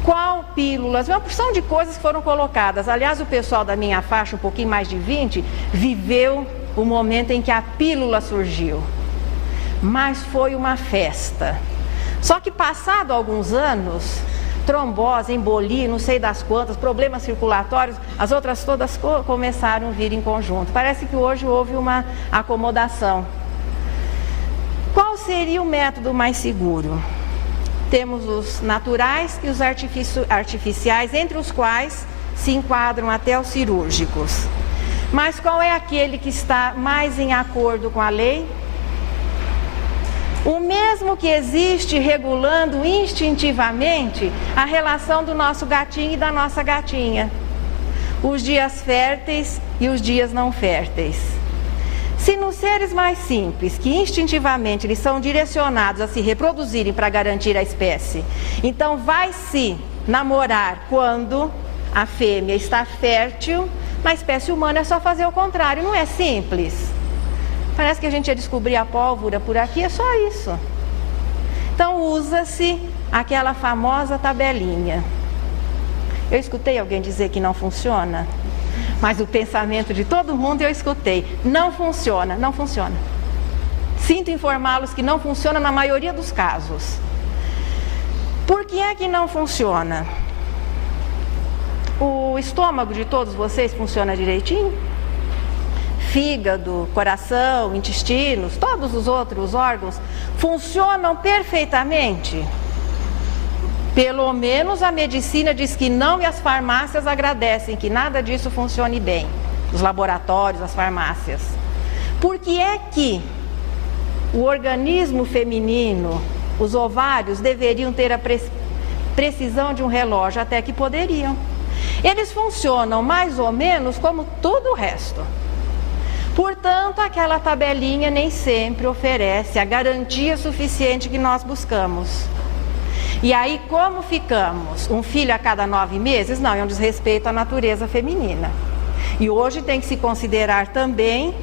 Qual pílulas? Uma porção de coisas foram colocadas. Aliás, o pessoal da minha faixa, um pouquinho mais de 20, viveu o momento em que a pílula surgiu. Mas foi uma festa. Só que passado alguns anos, trombose, embolia, não sei das quantas, problemas circulatórios, as outras todas começaram a vir em conjunto. Parece que hoje houve uma acomodação. Qual seria o método mais seguro? Temos os naturais e os artificiais, entre os quais se enquadram até os cirúrgicos. Mas qual é aquele que está mais em acordo com a lei? O mesmo que existe regulando instintivamente a relação do nosso gatinho e da nossa gatinha. Os dias férteis e os dias não férteis. Se nos seres mais simples, que instintivamente eles são direcionados a se reproduzirem para garantir a espécie, então vai se namorar quando a fêmea está fértil, na espécie humana é só fazer o contrário, não é simples. Parece que a gente ia descobrir a pólvora por aqui, é só isso. Então usa-se aquela famosa tabelinha. Eu escutei alguém dizer que não funciona, mas o pensamento de todo mundo eu escutei. Não funciona, não funciona. Sinto informá-los que não funciona na maioria dos casos. Por que é que não funciona? O estômago de todos vocês funciona direitinho? Fígado, coração, intestinos, todos os outros órgãos funcionam perfeitamente? Pelo menos a medicina diz que não e as farmácias agradecem que nada disso funcione bem. Os laboratórios, as farmácias. Por que é que o organismo feminino, os ovários, deveriam ter a precisão de um relógio? Até que poderiam. Eles funcionam mais ou menos como todo o resto. Portanto, aquela tabelinha nem sempre oferece a garantia suficiente que nós buscamos. E aí, como ficamos? Um filho a cada 9 meses? Não, é um desrespeito à natureza feminina. E hoje tem que se considerar também,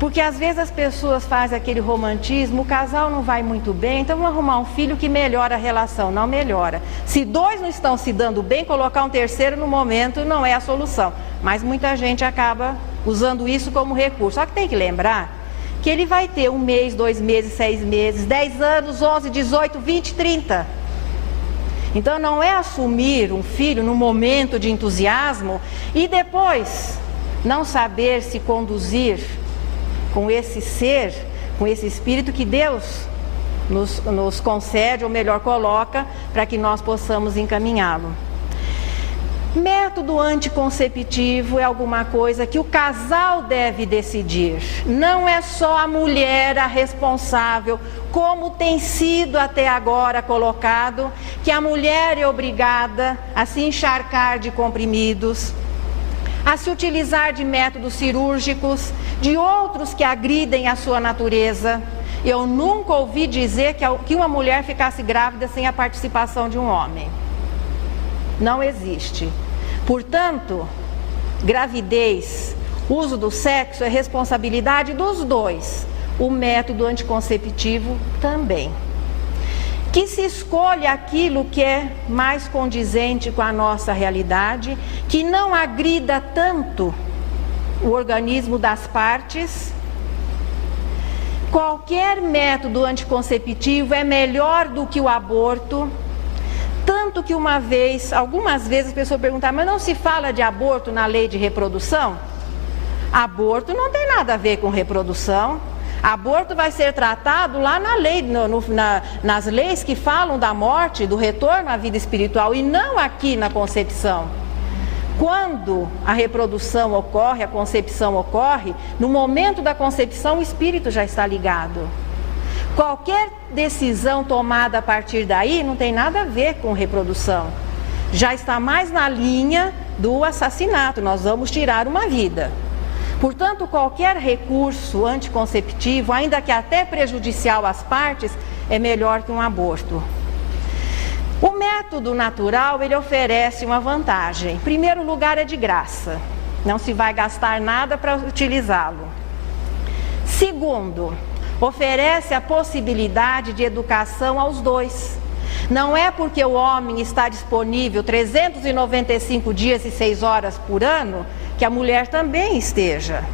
porque às vezes as pessoas fazem aquele romantismo, o casal não vai muito bem, então vamos arrumar um filho que melhora a relação. Não melhora. Se 2 não estão se dando bem, colocar um terceiro no momento não é a solução. Mas muita gente acaba usando isso como recurso. Só que tem que lembrar que ele vai ter 1 mês, 2 meses, 6 meses, 10 anos, 11, 18, 20, 30. Então não é assumir um filho no momento de entusiasmo e depois não saber se conduzir com esse ser, com esse espírito que Deus nos concede, ou melhor, coloca, para que nós possamos encaminhá-lo. Método anticonceptivo é alguma coisa que o casal deve decidir. Não é só a mulher a responsável, como tem sido até agora colocado, que a mulher é obrigada a se encharcar de comprimidos, a se utilizar de métodos cirúrgicos, de outros que agridem a sua natureza. Eu nunca ouvi dizer que uma mulher ficasse grávida sem a participação de um homem. Não existe. Portanto, gravidez, uso do sexo é responsabilidade dos dois. O método anticonceptivo também. Que se escolha aquilo que é mais condizente com a nossa realidade, que não agrida tanto o organismo das partes. Qualquer método anticonceptivo é melhor do que o aborto. Tanto que algumas vezes as pessoas perguntam, mas não se fala de aborto na lei de reprodução? Aborto não tem nada a ver com reprodução. Aborto vai ser tratado lá na lei, nas leis que falam da morte, do retorno à vida espiritual, e não aqui na concepção. Quando a reprodução ocorre, a concepção ocorre, no momento da concepção o espírito já está ligado. Qualquer decisão tomada a partir daí não tem nada a ver com reprodução. Já está mais na linha do assassinato, nós vamos tirar uma vida. Portanto, qualquer recurso anticonceptivo, ainda que até prejudicial às partes, é melhor que um aborto. O método natural, ele oferece uma vantagem. Em primeiro lugar, é de graça. Não se vai gastar nada para utilizá-lo. Segundo, oferece a possibilidade de educação aos dois. Não é porque o homem está disponível 395 dias e 6 horas por ano que a mulher também esteja.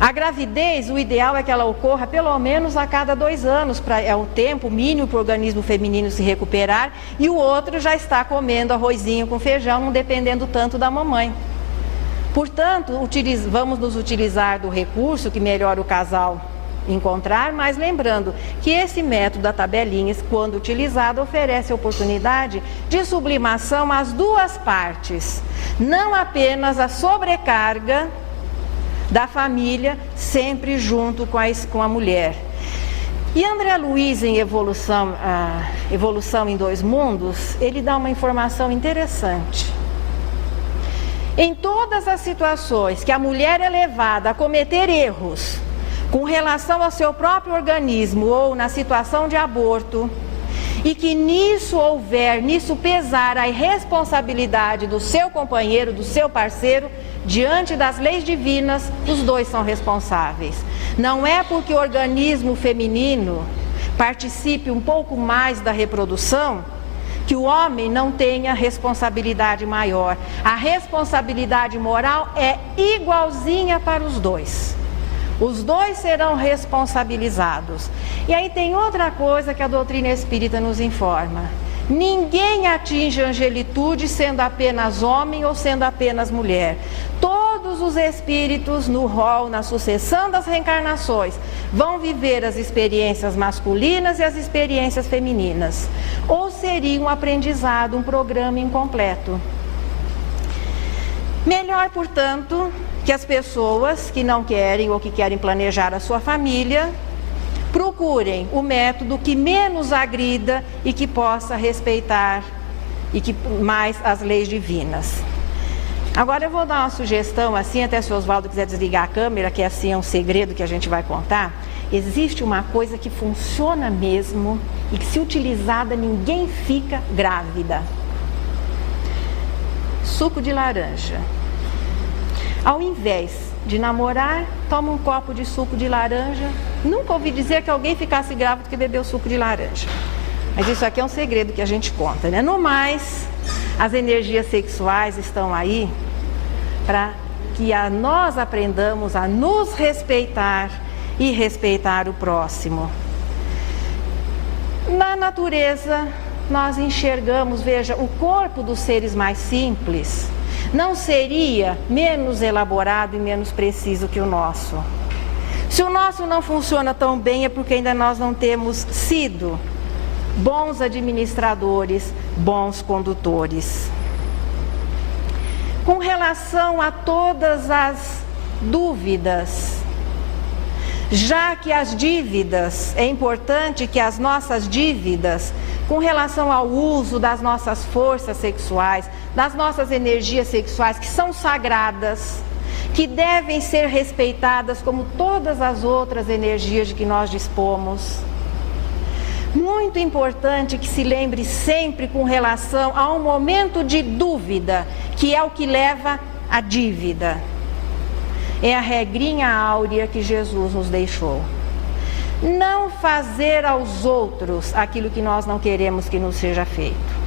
A gravidez, o ideal é que ela ocorra pelo menos a cada 2 anos, é o tempo mínimo para o organismo feminino se recuperar, e o outro já está comendo arrozinho com feijão, não dependendo tanto da mamãe. Portanto, vamos nos utilizar do recurso que melhor o casal encontrar, mas lembrando que esse método da tabelinha, quando utilizado, oferece a oportunidade de sublimação às duas partes, não apenas a sobrecarga da família, sempre junto com a mulher. E André Luiz, em Evolução em 2 Mundos, ele dá uma informação interessante. Em todas as situações que a mulher é levada a cometer erros com relação ao seu próprio organismo ou na situação de aborto, e que nisso pesar a irresponsabilidade do seu companheiro, do seu parceiro, diante das leis divinas, os dois são responsáveis. Não é porque o organismo feminino participe um pouco mais da reprodução que o homem não tenha responsabilidade maior. A responsabilidade moral é igualzinha para os dois. Os dois serão responsabilizados. E aí tem outra coisa que a doutrina espírita nos informa. Ninguém atinge a angelitude sendo apenas homem ou sendo apenas mulher. Todos os espíritos no rol, na sucessão das reencarnações, vão viver as experiências masculinas e as experiências femininas. Ou seria um aprendizado, um programa incompleto. Melhor, portanto, que as pessoas que não querem ou que querem planejar a sua família procurem o método que menos agrida e que possa respeitar e que mais as leis divinas. Agora eu vou dar uma sugestão, assim, até se o Oswaldo quiser desligar a câmera, que assim é um segredo que a gente vai contar. Existe uma coisa que funciona mesmo e que, se utilizada, ninguém fica grávida. Suco de laranja. Ao invés de namorar, toma um copo de suco de laranja. Nunca ouvi dizer que alguém ficasse grávido porque bebeu suco de laranja. Mas isso aqui é um segredo que a gente conta, né? No mais, as energias sexuais estão aí para que nós aprendamos a nos respeitar e respeitar o próximo. Na natureza, nós enxergamos, veja, o corpo dos seres mais simples não seria menos elaborado e menos preciso que o nosso. Se o nosso não funciona tão bem é porque ainda nós não temos sido bons administradores, bons condutores. Com relação a todas as dúvidas, já que as dívidas, é importante que as nossas dívidas, com relação ao uso das nossas forças sexuais, das nossas energias sexuais, que são sagradas, que devem ser respeitadas como todas as outras energias de que nós dispomos. Muito importante que se lembre sempre com relação a um momento de dúvida, que é o que leva à dívida. É a regrinha áurea que Jesus nos deixou. Não fazer aos outros aquilo que nós não queremos que nos seja feito.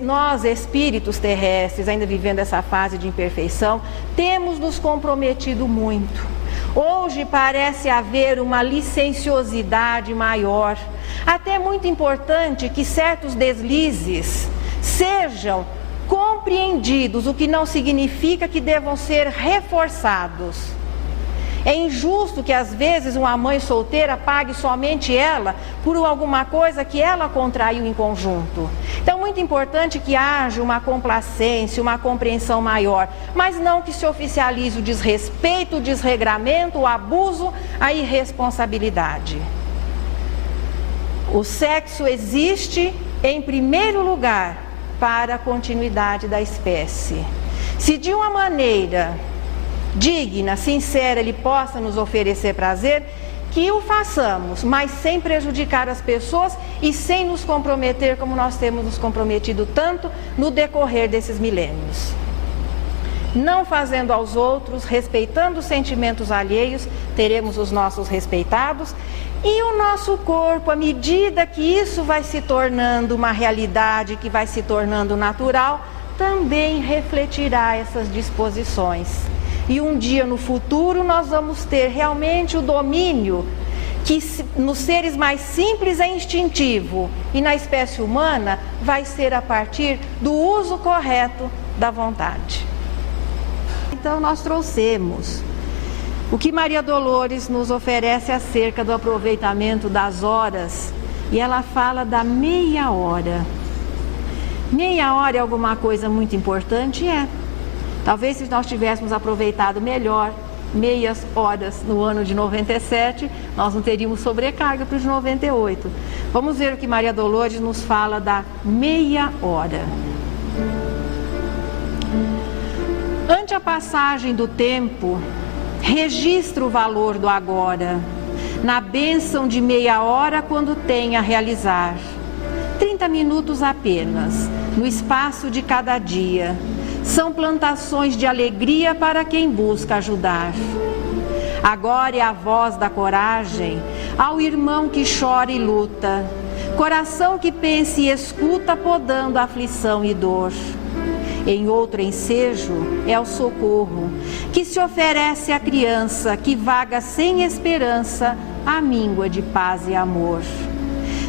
Nós, espíritos terrestres, ainda vivendo essa fase de imperfeição, temos nos comprometido muito. Hoje parece haver uma licenciosidade maior. Até muito importante que certos deslizes sejam compreendidos, o que não significa que devam ser reforçados. É injusto que às vezes uma mãe solteira pague somente ela por alguma coisa que ela contraiu em conjunto. Então, muito importante que haja uma complacência, uma compreensão maior, mas não que se oficialize o desrespeito, o desregramento, o abuso, a irresponsabilidade. O sexo existe, em primeiro lugar, para a continuidade da espécie. Se de uma maneira digna, sincera, ele possa nos oferecer prazer, que o façamos, mas sem prejudicar as pessoas e sem nos comprometer como nós temos nos comprometido tanto no decorrer desses milênios. Não fazendo aos outros, respeitando os sentimentos alheios, teremos os nossos respeitados, e o nosso corpo, à medida que isso vai se tornando uma realidade, que vai se tornando natural, também refletirá essas disposições. E um dia no futuro nós vamos ter realmente o domínio que nos seres mais simples é instintivo e na espécie humana vai ser a partir do uso correto da vontade. Então nós trouxemos o que Maria Dolores nos oferece acerca do aproveitamento das horas, e ela fala da meia hora. Meia hora é alguma coisa muito importante? É. Talvez se nós tivéssemos aproveitado melhor meias horas no ano de 97, nós não teríamos sobrecarga para os 98. Vamos ver o que Maria Dolores nos fala da meia hora. Ante a passagem do tempo, registra o valor do agora, na bênção de meia hora quando tem a realizar. 30 minutos apenas, no espaço de cada dia. São plantações de alegria para quem busca ajudar. Agora é a voz da coragem ao irmão que chora e luta, coração que pensa e escuta podando aflição e dor. Em outro ensejo é o socorro que se oferece à criança que vaga sem esperança à míngua de paz e amor.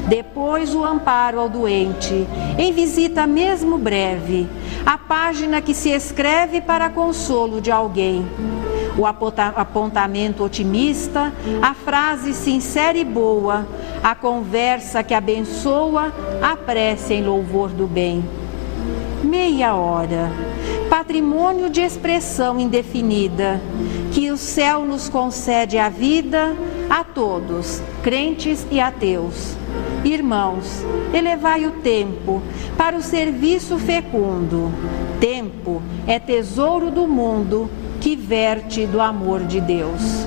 Depois o amparo ao doente, em visita mesmo breve, a página que se escreve para consolo de alguém. O apontamento otimista, a frase sincera e boa, a conversa que abençoa, a prece em louvor do bem. Meia hora, patrimônio de expressão indefinida, que o céu nos concede a vida a todos, crentes e ateus. Irmãos, elevai o tempo para o serviço fecundo. Tempo é tesouro do mundo que verte do amor de Deus.